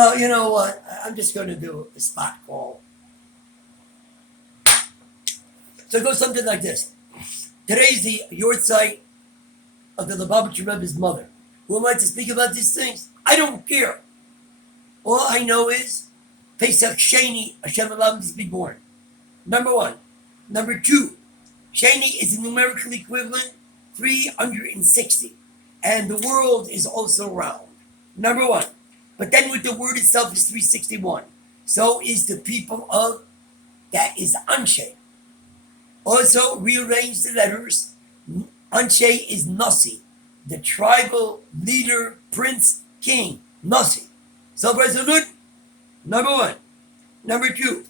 Well, you know what? I'm just going to do a spot call. So it goes something like this. Today's the yahrzeit of the Lubavitcher Rebbe's mother. Who am I to speak about these things? I don't care. All I know is Pesach Sheni, Hashem allowed him to be born. Number one. Number two, Sheni is a numerical equivalent 360. And the world is also round. Number one. But then with the word itself is 361. So is the people of, that is Anshe. Also rearrange the letters. Anshe is Nasi, the tribal leader, prince, king. Nasi. So far so good? Number one. Number two.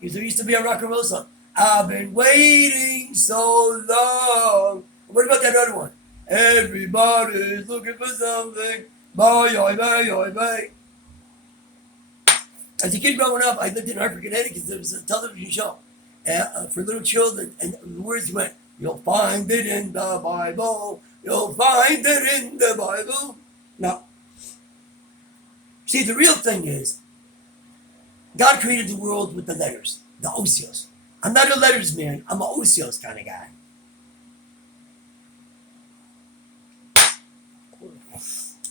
There used to be a rock and roll song. I've been waiting so long. What about that other one? Everybody's looking for something. Bye, bye, bye, bye. As a kid growing up, I lived in Hartford, Connecticut. There was a television show for little children, and the words went, "You'll find it in the Bible. You'll find it in the Bible." Now, see, the real thing is, God created the world with the letters, the osios. I'm not a letters man. I'm an osios kind of guy.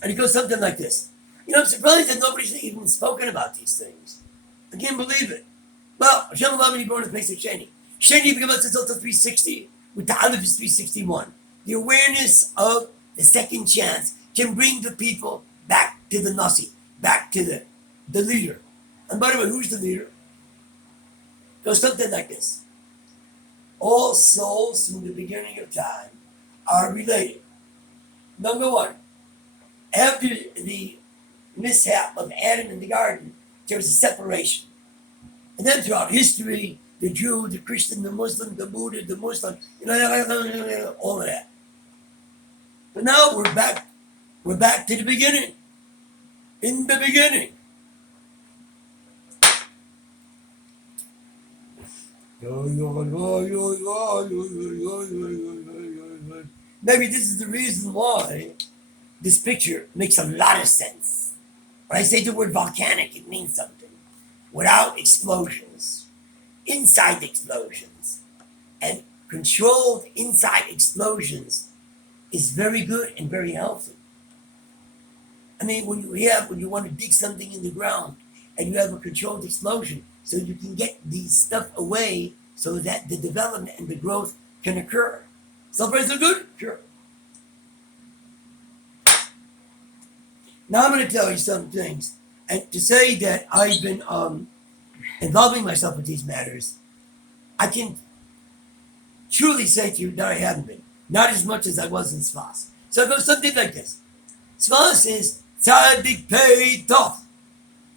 And it goes something like this. You know, I'm surprised that nobody's even spoken about these things. I can't believe it. Well, Hashem allowed me to born in Pesach Sheni. Sheni becomes a total 360, with the Aleph is 361. The awareness of the second chance can bring the people back to the Nasi, back to the leader. And by the way, who's the leader? It goes something like this. All souls from the beginning of time are related. Number one, after the mishap of Adam in the garden, there was a separation. And then throughout history, the Jew, the Christian, the Muslim, the Buddha, the Muslim, all of that. But now we're back to the beginning. In the beginning. Maybe this is the reason why this picture makes a lot of sense. When I say the word volcanic, it means something. Without explosions, inside explosions, and controlled inside explosions is very good and very healthy. I mean, when you want to dig something in the ground and you have a controlled explosion, so you can get the stuff away so that the development and the growth can occur. So far so good? Sure. Now I'm going to tell you some things. And to say that I've been involving myself with these matters, I can truly say to you that I haven't been. Not as much as I was in Svas. So it goes something like this. Svas is Tzadik Pei Tov.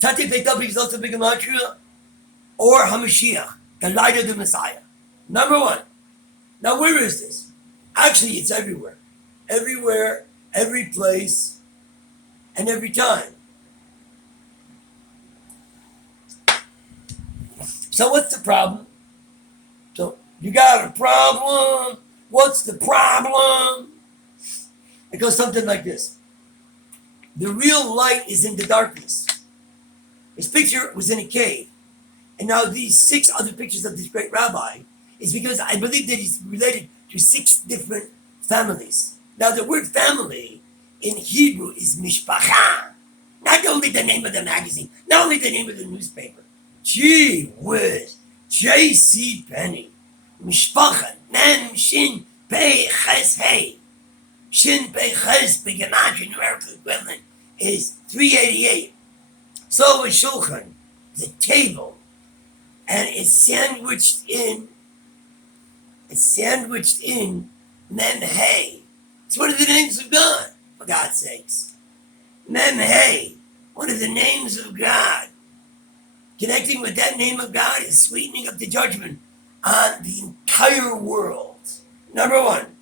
Tzadik Pei Tov is also big Gematria, or HaMashiach, the light of the Messiah. Number one. Now where is this? Actually, it's everywhere. Everywhere, every place, and every time. So what's the problem? So you got a problem? What's the problem? It goes something like this. The real light is in the darkness. His picture was in a cave. And now these 6 other pictures of this great rabbi is because I believe that he's related to 6 different families. Now the word family in Hebrew is mishpacha. Not only the name of the magazine, not only the name of the newspaper. Gee whiz, J.C. Penney. Mishpacha, Mem, Shin, Pei, Ches, Hey. Shin, Pei, Ches, the Gematria numerical equivalent is 388. So is Shulchan, the table, and it's sandwiched in Mem, Hey. It's one of the names of God, for God's sakes. Mem, Hey, one of the names of God. Connecting with that name of God is sweetening up the judgment on the entire world. Number one.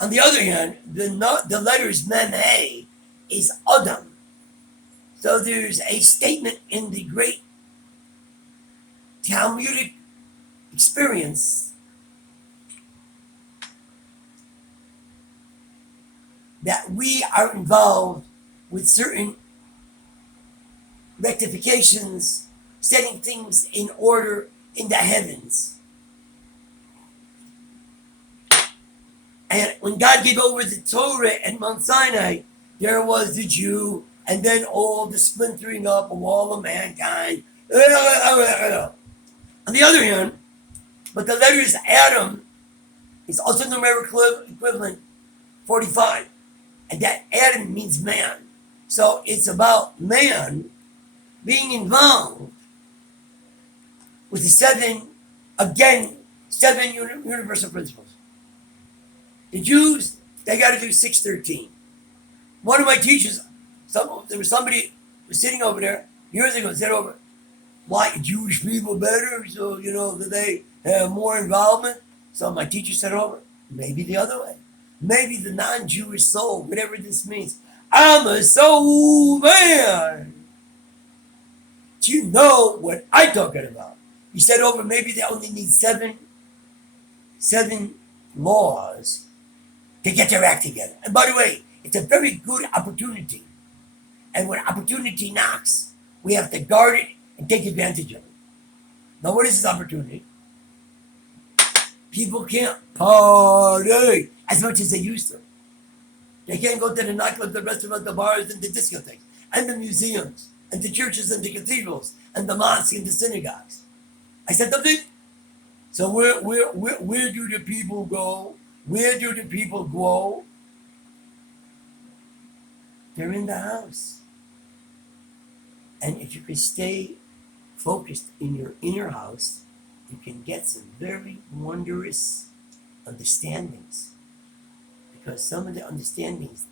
On the other hand, the letters Mem Hey is Adam. So there's a statement in the great Talmudic experience that we are involved with certain rectifications, setting things in order in the heavens. And when God gave over the Torah at Mount Sinai, there was the Jew, and then all the splintering up of all of mankind. On the other hand, but the letters Adam is also numerical equivalent 45. And that Adam means man. So it's about man being involved with the seven universal principles. The Jews, they got to do 613. One of my teachers, there was somebody was sitting over there years ago, said over, why Jewish people better? So, that they have more involvement. So my teacher said over, maybe the other way. Maybe the non-Jewish soul, whatever this means. I'm a soul man. Do you know what I'm talking about? He said over, maybe they only need seven laws to get their act together. And by the way, it's a very good opportunity. And when opportunity knocks, we have to guard it and take advantage of it. Now, what is this opportunity? People can't party as much as they used to. They can't go to the nightclubs, the restaurants, the bars, and the discotheques, and the museums, and the churches, and the cathedrals, and the mosques, and the synagogues. I said something? So where do the people go? Where do the people go? They're in the house. And if you can stay focused in your inner house, you can get some very wondrous understandings. Because some of the understandings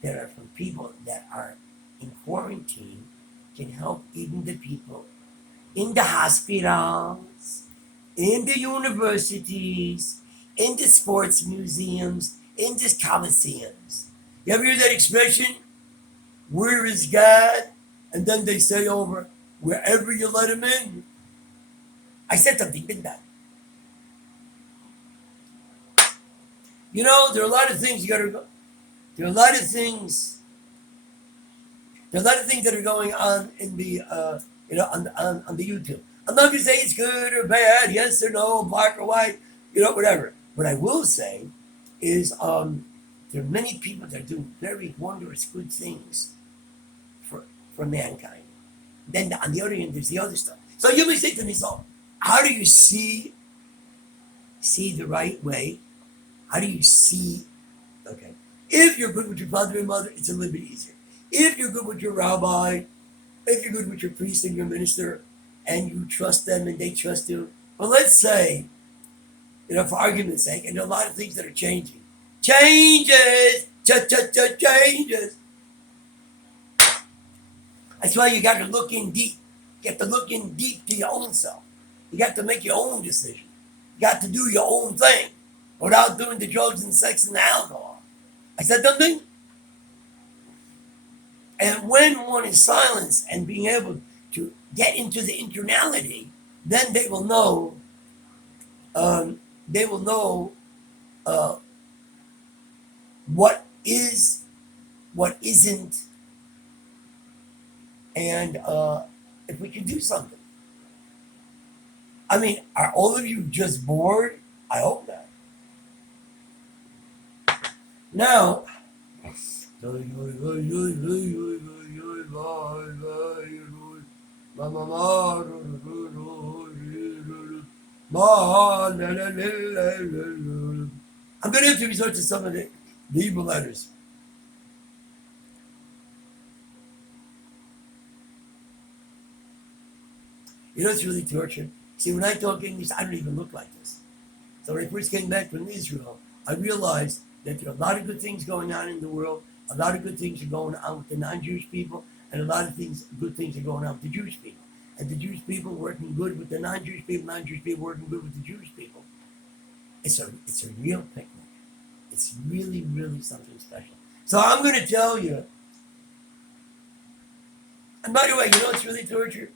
that are from people that are in quarantine can help even the people in the hospitals, in the universities, in the sports museums, in the coliseums. You ever hear that expression? Where is God? And then they say over, wherever you let him in. I said something, didn't I? There are a lot of things you gotta go. There are a lot of things that are going on in the on the YouTube. I'm not gonna say it's good or bad, yes or no, black or white, whatever. What I will say is there are many people that do very wondrous good things for mankind. Then on the other hand, there's the other stuff. So you may say to me, so how do you see the right way? How do you see? Okay. If you're good with your father and mother, it's a little bit easier. If you're good with your rabbi, if you're good with your priest and your minister, and you trust them and they trust you, well, let's say, for argument's sake, and there are a lot of things that are changing. Changes! Changes! That's why you got to look in deep. You have to look in deep to your own self. You got to make your own decision. You got to do your own thing without doing the drugs and sex and the alcohol. I said something? And when one is silenced and being able to get into the internality, then they will know. What is, what isn't, and if we can do something. I mean, are all of you just bored? I hope not. Now, I'm going to have to resort to some of the Hebrew letters. It's really torture. See, when I talk English, I don't even look like this. So when I first came back from Israel, I realized that there are a lot of good things going on in the world. A lot of good things are going on with the non-Jewish people, and a lot of good things are going on with the Jewish people. And the Jewish people working good with the non-Jewish people, non-Jewish people working good with the Jewish people. It's a real picnic. It's really, really something special. So I'm going to tell you. And by the way, it's really torture?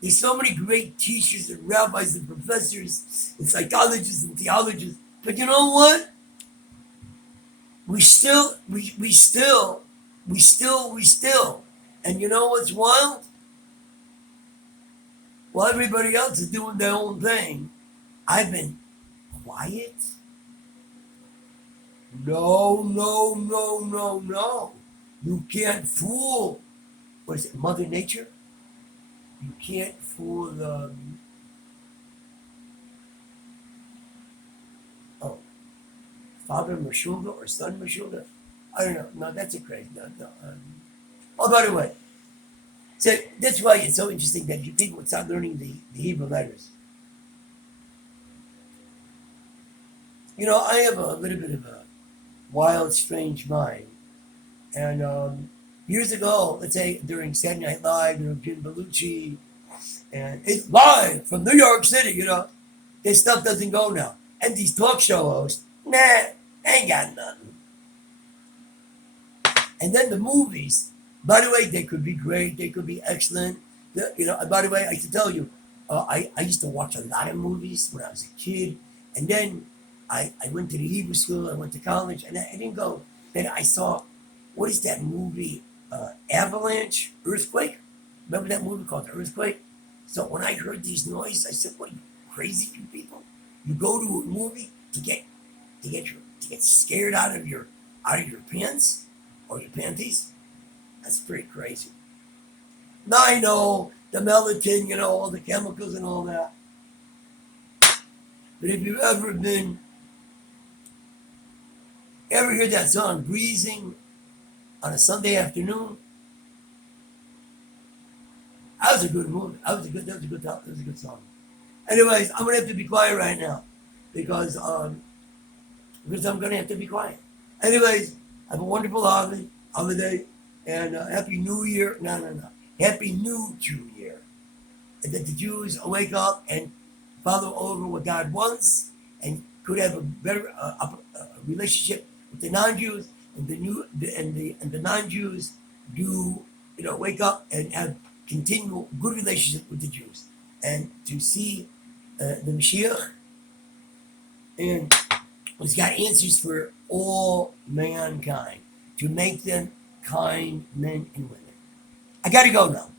There's so many great teachers and rabbis and professors and psychologists and theologians. But you know what? We still, we still. And you know what's wild? While everybody else is doing their own thing, I've been quiet. No, no, no, no, no. You can't fool. What is it, Mother Nature? You can't fool oh, Father Meshuggah or Son Meshuggah. I don't know. No, that's a crazy. No, no. Oh, by the way, so that's why it's so interesting that you people would start learning the Hebrew letters. You know, I have a little bit of a wild, strange mind. And years ago, let's say during Saturday Night Live, Jim Belushi, and it's live from New York City, this stuff doesn't go now. And these talk show hosts, nah, ain't got nothing. And then the movies, by the way, they could be great, they could be excellent. By the way, I should tell you, I used to watch a lot of movies when I was a kid. And then I went to the Hebrew school, I went to college, and I didn't go. Then I saw, what is that movie? Avalanche, Earthquake. Remember that movie called Earthquake? So when I heard these noises, I said, "What, are you crazy, you people? You go to a movie to get scared out of your pants or your panties? That's pretty crazy." Now I know the melatonin, all the chemicals and all that. But if you've ever heard that song "Breezing" on a Sunday afternoon, that was a good movie. That was a good song. Anyways, I'm gonna have to be quiet right now because I'm gonna have to be quiet. Anyways, have a wonderful holiday, and Happy New Year. No, no, no. Happy New Jew Year. And that the Jews wake up and follow over what God wants, and could have a better relationship with the non-Jews, and the non-Jews do wake up and have continual good relationship with the Jews, and to see the Mashiach, and he's got answers for all mankind to make them kind men and women. I gotta go now.